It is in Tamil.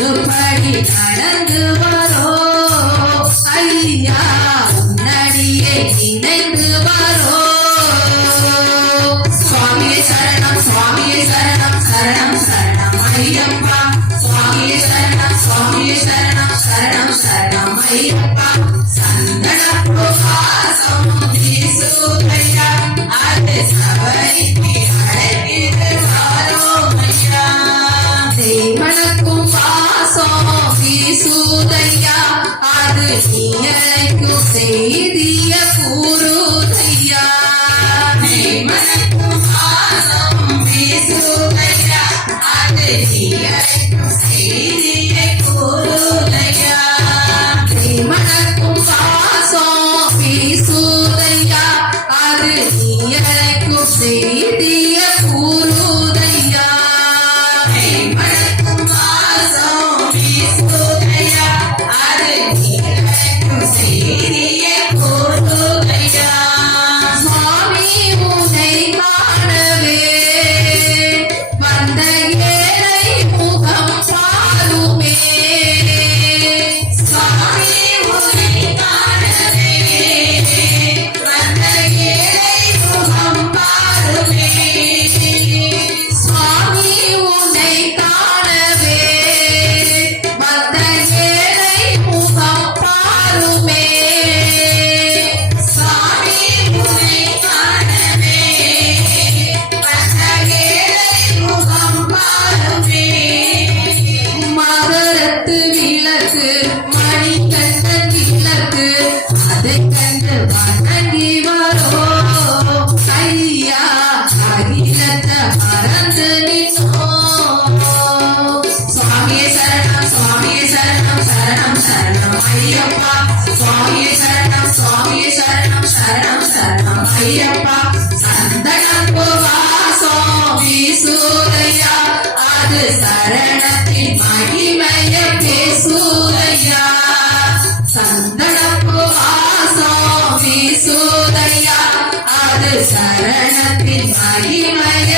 ஒருபடி நடந்து வரோ ஐயா உன்னடியே நினைந்து வரோ சுவாமியே சரணம் சுவாமியே சரணம் சரணம் சரணம் ஐயப்பா சுவாமியே சரணம் சுவாமியே சரணம் சரணம் சரணம் ஐயப்பா சந்தனப்பு வாசம் வீசுதையா அது சபரிக்கு அழைக்கிது வாரோமையா தேவனுக்கும் வாசம் வீசுதையா அது நீயழைக்கும் செய்திய கூறுதையா தேவனுக்கும் வாசம் வீசுதையா அது நீயழைக்கும் செய்திய கூறுதையா தேவனுக்கும் வாசம் வீசுதையா அது நீயழைக்கும் செய்திய கூறுதையா தேவனுக்கும் வாசம் வீசுதையா அது நீயழைக்கும் செய்திய கூறுதையா சுவாமி உன்னை காணவே வந்த ஏழை முகம் பாருமே சுவாமி உன்னை காணவே வந்த ஏழை முகம் பாருமே சுவாமி உன்னை காணவே வந்த ஏழை முகம் பாருமே சுவாமி உன்னை காணவே வந்த ஏழை முகம் பாருமே மகரத்து விளக்கு மணிக்கண்டன் விளக்கு அதை கண்டு வணங்கி வரோ ஐயா அகிலத்தை மறந்து நின்னோ சுவாமியே சரணம் சுவாமியே சரணம் சரணம் சரணம் ஐயப்பா சுவாமியே சரணம் சுவாமியே சரணம் சரணம் சரணம் ஐயப்பா சந்தனப்பு வாசம் வீசுதையா அது சரணத்தின் மகிமைய பேசுதையா சந்தனப்பு வாசம் வீசுதையா அது சரணத்தின் மகிமைய